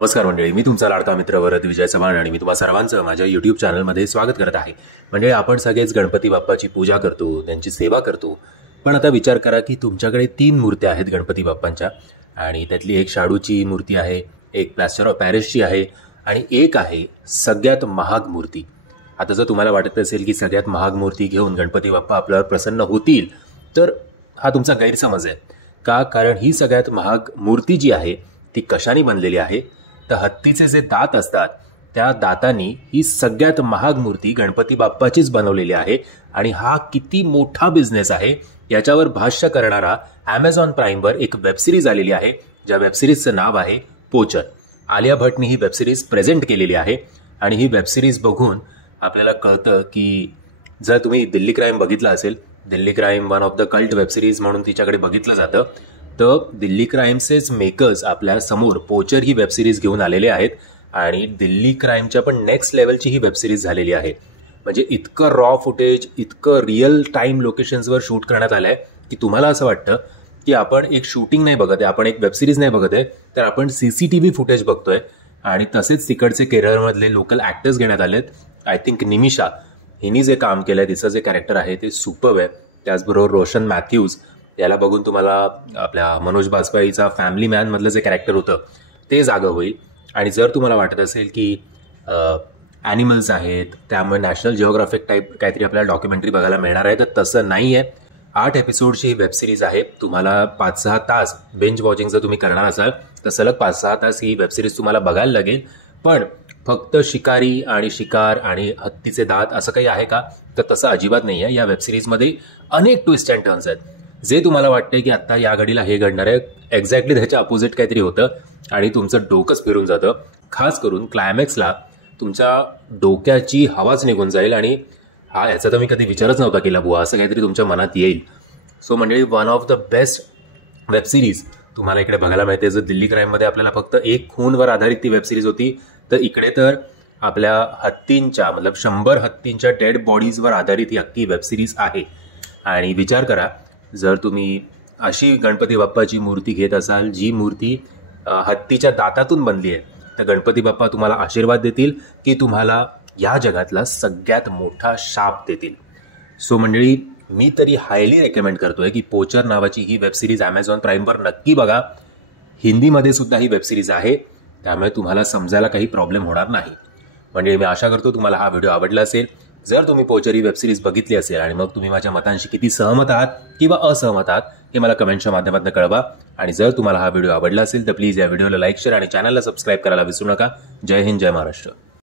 नमस्कार मंडळी, मी तुमचा लाडका मित्र वरद विजय चव्हाण आणि मी तुम्हा सर्वांचं माझ्या यूट्यूब चॅनलमध्ये स्वागत करत आहे. म्हणजे आपण सगळेच गणपती बाप्पाची पूजा करतो, त्यांची सेवा करतो. पण आता विचार करा की तुमच्याकडे 3 मूर्त्या आहेत गणपती बाप्पांच्या आणि त्यातली एक शाडूची मूर्ती आहे, एक प्लास्टर ऑफ पॅरिसची आहे आणि एक आहे सगळ्यात महाग मूर्ती. आता जर तुम्हाला वाटत असेल की सगळ्यात महाग मूर्ती घेऊन गणपती बाप्पा आपल्यावर प्रसन्न होतील, तर हा तुमचा गैरसमज आहे. का? कारण ही सगळ्यात महाग मूर्ती जी आहे ती कशाने बनलेली आहे? तर हत्तीचे जे दात असतात त्या दातांनी ही सगळ्यात महाग मूर्ती गणपती बाप्पाचीच बनवलेली आहे. आणि हा किती मोठा बिझनेस आहे याच्यावर भाष्य करणारा Amazon प्राईमवर एक वेबसिरीज आलेली आहे, ज्या वेबसिरीजचं नाव आहे पोचर. आलिया भट्टनी ही वेबसिरीज प्रेझेंट केलेली आहे आणि ही वेबसिरीज बघून आपल्याला कळतं की जर तुम्ही दिल्ली क्राईम बघितला असेल, Delhi crime one of the cult web series म्हणून तिच्याकडे बघितलं जातं, तर दिल्ली क्राईमचेच मेकर्स आपल्या समोर पोचर ही वेबसिरीज घेऊन आलेले आहेत आणि दिल्ली क्राईमच्या पण नेक्स्ट लेवलची ही वेबसिरीज झालेली आहे. म्हणजे इतकं रॉ फुटेज, इतकं रिअल टाईम लोकेशन्सवर शूट करण्यात आलं आहे की तुम्हाला असं वाटतं की आपण एक शूटिंग नाही बघत आहे, आपण एक वेबसिरीज नाही बघत आहे, तर आपण CCTV फुटेज बघतोय. आणि तसेच तिकडचे केरळमधले लोकल ॲक्टर्स घेण्यात आलेत. आय थिंक निमिषा हिनी जे काम केलं आहे, तिचं जे कॅरेक्टर आहे ते सुपर्ब आहे. त्याचबरोबर रोशन मॅथ्यूज, याला बघून तुम्हाला आपल्या मनोज बाजपेयीचा फॅमिली मॅनमधलं जे कॅरेक्टर होतं ते जागं होईल. आणि जर तुम्हाला वाटत असेल की ॲनिमल्स आहेत त्यामुळे नॅशनल जिओग्राफिक टाईप काहीतरी आपल्याला डॉक्युमेंटरी बघायला मिळणार आहे, तर तसं नाही आहे. 8 एपिसोडची ही वेबसिरीज आहे. तुम्हाला 5-6 तास बेंच वॉचिंग जर तुम्ही करणार असाल तर सलग 5-6 तास ही वेबसिरीज तुम्हाला बघायला लागेल. पण फक्त शिकारी आणि शिकार आणि हत्तीचे दात असं काही आहे का? तर तसं अजिबात नाही आहे. या वेबसिरीजमध्ये अनेक ट्विस्ट अँड टर्न्स आहेत. जे तुम्हाला वाटते की आता या घडीला हे घडणार आहे, एक्झॅक्टली त्याच्या अपोजिट काहीतरी होतं आणि तुमचं डोकंच फिरून जातं. खास करून क्लायमॅक्सला तुमच्या डोक्याची हवाच निघून जाईल आणि याचा तर मी कधी विचारच नव्हता केला बुवा, असं काहीतरी तुमच्या मनात येईल. सो मंडळी, one of the best web series तुम्हाला इकडे बघायला मिळते. जर दिल्ली क्राईममध्ये आपल्याला फक्त एक खूनवर आधारित ती वेबसिरीज होती, तर इकडे तर आपल्या हत्तींच्या 100 हत्तींच्या डेड बॉडीजवर आधारित ही अख्खी वेबसिरीज आहे. आणि विचार करा, जर तुम्ही अशी गणपती बाप्पाची मूर्ती घेत असाल जी मूर्ती हत्तीच्या दातातून बनली आहे, तर गणपती बाप्पा तुम्हाला आशीर्वाद देतील की तुम्हाला या जगातला सगळ्यात मोठा शाप देतील. सो मंडळी, मी तरी हायली रेकमेंड करतोय की पोचर नावाची ही वेबसिरीज Amazon प्राईमवर नक्की बघा. हिंदीमध्ये सुद्धा ही वेबसिरीज आहे, त्यामुळे तुम्हाला समजायला काही प्रॉब्लेम होणार नाही. म्हणजे मी आशा करतो तुम्हाला हा व्हिडिओ आवडला असेल. जर तुम्ही पोचर ही वेबसिरीज बघितली असेल आणि मग तुम्ही माझ्या मतांशी किती सहमत आहात किंवा असहमत आहात हे मला कमेंटच्या माध्यमातून कळवा. आणि जर तुम्हाला हा व्हिडिओ आवडला असेल तर प्लीज या व्हिडिओला लाईक, शेअर आणि चॅनलला सबस्क्राईब करायला विसरू नका. जय हिंद, जय महाराष्ट्र.